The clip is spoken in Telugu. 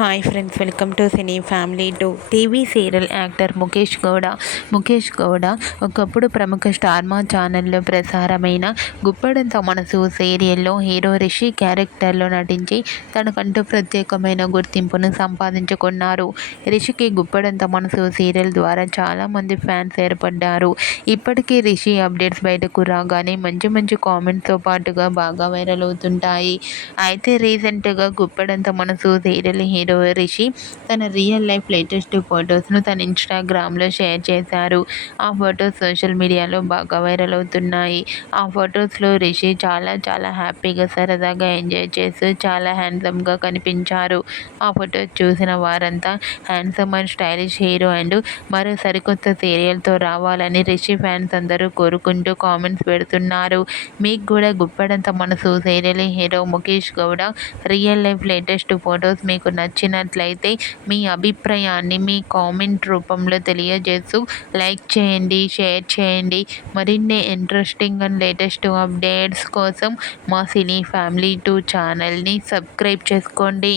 Hi friends, welcome to cine family to TV serial actor Mukesh Gowda ఒకప్పుడు ప్రముఖ స్టార్ మా ఛానల్లో ప్రసారమైన గుప్పడంత మనసు సీరియల్లో హీరో రిషి క్యారెక్టర్లో నటించి తనకంటూ ప్రత్యేకమైన గుర్తింపును సంపాదించుకున్నారు. రిషికి గుప్పడంత మనసు సీరియల్ ద్వారా చాలామంది ఫ్యాన్స్ ఏర్పడ్డారు. ఇప్పటికీ రిషి అప్డేట్స్ బయటకు రాగానే మంచి మంచి కామెంట్స్తో పాటుగా బాగా వైరల్ అవుతుంటాయి. అయితే రీసెంట్గా గుప్పడంత మనసు సీరియల్ హీరో రిషి తన రియల్ లైఫ్ లేటెస్ట్ ఫొటోస్ను తన ఇన్స్టాగ్రామ్లో షేర్ చేశారు. ఆ ఫొటోస్ సోషల్ మీడియాలో బాగా వైరల్ అవుతున్నాయి. ఆ ఫొటోస్లో రిషి చాలా చాలా హ్యాపీగా సరదాగా ఎంజాయ్ చేస్తూ చాలా హ్యాండ్సమ్గా కనిపించారు. ఆ ఫొటోస్ చూసిన వారంతా handsome and stylish hero and మరో సరికొత్త సీరియల్తో రావాలని రిషి ఫ్యాన్స్ అందరూ కోరుకుంటూ కామెంట్స్ పెడుతున్నారు. మీకు కూడా గుప్పడంత మనసు serial hero Mukesh Gowda real life latest photos మీకు నచ్చినట్లయితే మీ అభిప్రాయాన్ని మీ కామెంట్ రూపంలో తెలియజేస్తూ లైక్ చేయండి, షేర్ చేయండి. మరిన్ని ఇంట్రెస్టింగ్ అండ్ లేటెస్ట్ అప్డేట్స్ కోసం మా సినీ ఫ్యామిలీ 2 ఛానల్ని సబ్స్క్రైబ్ చేసుకోండి.